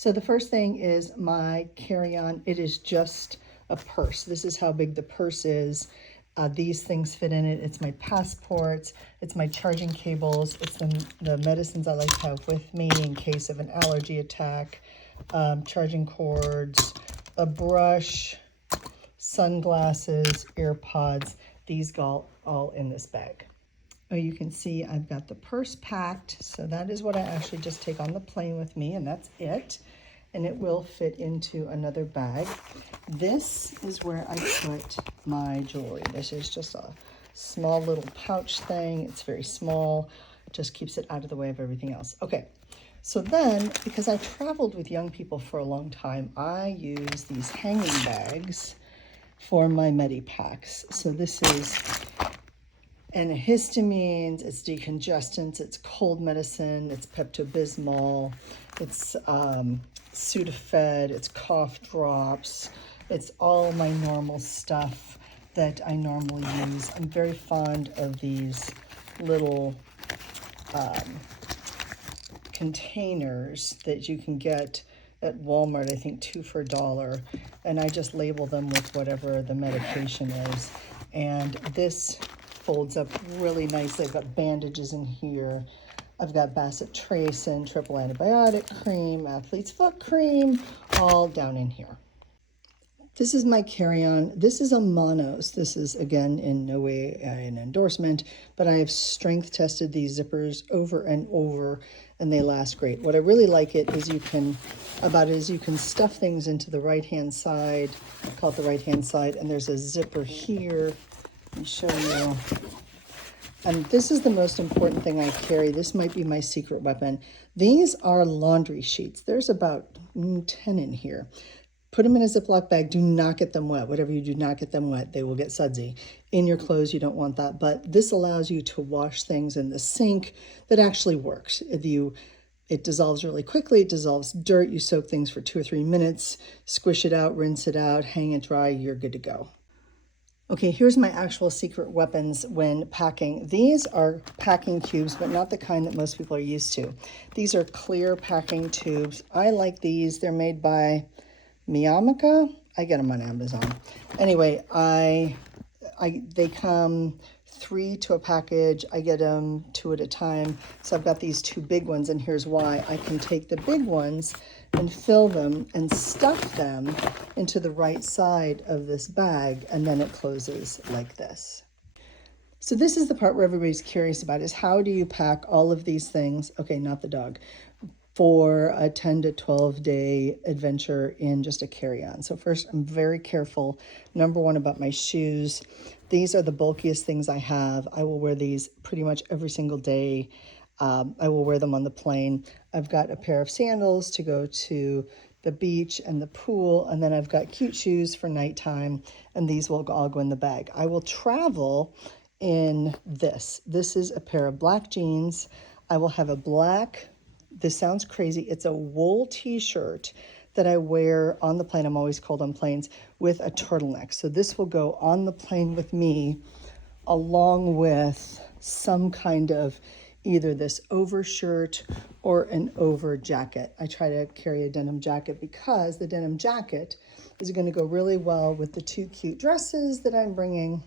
So the first thing is my carry-on. It is just a purse. This is how big the purse is. These things fit in it. It's my passports, it's my charging cables, it's the medicines I like to have with me in case of an allergy attack, charging cords, a brush, sunglasses, AirPods. These go all in this bag. Oh, you can see I've got the purse packed, so that is what I actually just take on the plane with me, and that's it. And it will fit into another bag. This is where I put my jewelry. This is just a small little pouch thing. It's very small, just keeps it out of the way of everything else. Okay, so then, because I traveled with young people for a long time, I use these hanging bags for my Medipacks. So this is antihistamines, it's decongestants, it's cold medicine, it's Pepto-Bismol, it's Sudafed, it's cough drops, it's all my normal stuff that I normally use. I'm very fond of these little containers that you can get at Walmart, I think 2 for $1, and I just label them with whatever the medication is. And this folds up really nicely. I've got bandages in here. I've got bacitracin, triple antibiotic cream, athlete's foot cream, all down in here. This is my carry-on. This is a Monos. This is, again, in no way an endorsement, but I have strength tested these zippers over and over, and they last great. What I really like you can stuff things into the right-hand side. I call it the right-hand side, and there's a zipper here. Let me show you. And this is the most important thing I carry. This might be my secret weapon. These are laundry sheets. There's about 10 in here. Put them in a Ziploc bag. Do not get them wet. Whatever you do, not get them wet. They will get sudsy. In your clothes, you don't want that. But this allows you to wash things in the sink. That actually works. It dissolves really quickly. It dissolves dirt. You soak things for 2 or 3 minutes. Squish it out, rinse it out, hang it dry. You're good to go. Okay, here's my actual secret weapons when packing. These are packing tubes, but not the kind that most people are used to. These are clear packing tubes. I like these. They're made by Miyamaka. I get them on Amazon. Anyway, they come 3 to a package. I get them 2 at a time. So I've got these 2 big ones, and here's why. I can take the big ones and fill them and stuff them into the right side of this bag, and then it closes like this. So this is the part where everybody's curious about, is how do you pack all of these things, okay, not the dog, for a 10 to 12 day adventure in just a carry-on. So first, I'm very careful. Number one, about my shoes. These are the bulkiest things I have. I will wear these pretty much every single day. I will wear them on the plane. I've got a pair of sandals to go to the beach and the pool, and then I've got cute shoes for nighttime, and these will all go in the bag. I will travel in this. This is a pair of black jeans. I will have a black, this sounds crazy, it's a wool t-shirt that I wear on the plane. I'm always cold on planes, with a turtleneck. So this will go on the plane with me, along with some kind of either this overshirt or an over jacket. I try to carry a denim jacket because the denim jacket is going to go really well with the 2 cute dresses that I'm bringing.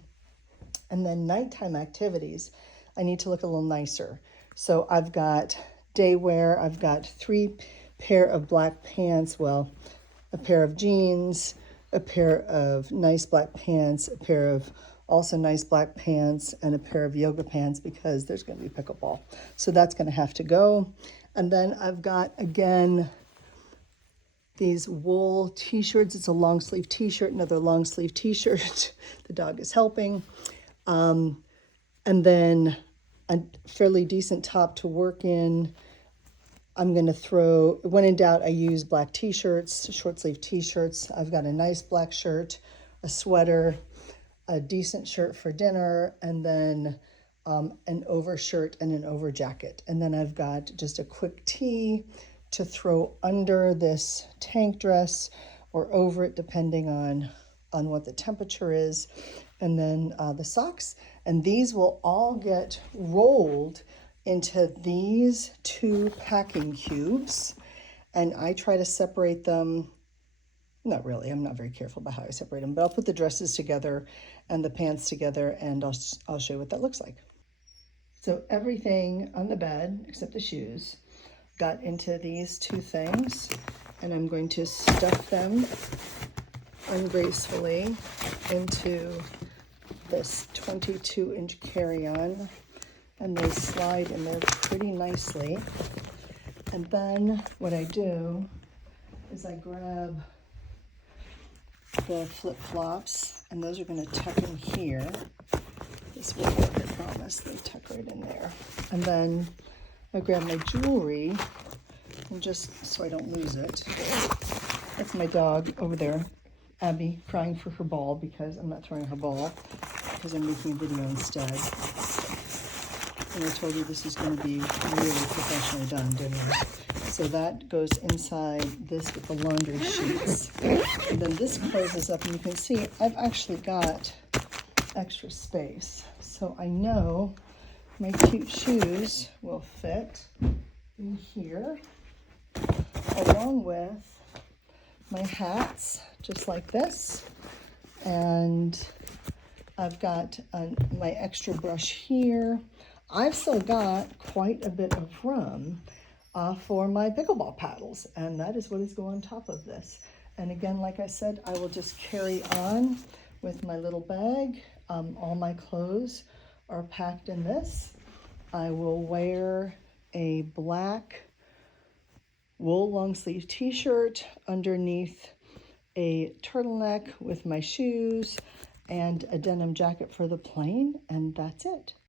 And then nighttime activities, I need to look a little nicer. So I've got day wear. I've got 3 pair of black pants, well, a pair of jeans, a pair of nice black pants, a pair of also nice black pants, and a pair of yoga pants because there's going to be pickleball. So that's going to have to go. And then I've got, again, these wool t-shirts. It's a long sleeve t-shirt, another long sleeve t-shirt. The dog is helping. And then a fairly decent top to work in. I'm going to throw, when in doubt, I use black t-shirts, short sleeve t-shirts. I've got a nice black shirt, a sweater, a decent shirt for dinner, and then an over shirt and an over jacket. And then I've got just a quick tee to throw under this tank dress or over it, depending on what the temperature is. And then the socks. And these will all get rolled into these 2 packing cubes. And I try to separate them. Not really, I'm not very careful about how I separate them, but I'll put the dresses together and the pants together, and I'll show you what that looks like. So everything on the bed, except the shoes, got into these two things, and I'm going to stuff them ungracefully into this 22-inch carry-on, and they slide in there pretty nicely. And then what I do is I grab the flip-flops, and those are going to tuck in here. This will work, I promise. They tuck right in there. And then I grab my jewelry, and just so I don't lose it. That's my dog over there, Abby, crying for her ball because I'm not throwing her ball, because I'm making a video instead. And I told you this is going to be really professionally done, didn't I? So that goes inside this with the laundry sheets. And then this closes up, and you can see I've actually got extra space. So I know my cute shoes will fit in here, along with my hats, just like this. And I've got my extra brush here. I've still got quite a bit of room for my pickleball paddles, and that is what is going on top of this. And again, like I said, I will just carry on with my little bag. All my clothes are packed in this. I will wear a black wool long sleeve t-shirt underneath a turtleneck with my shoes and a denim jacket for the plane, and that's it.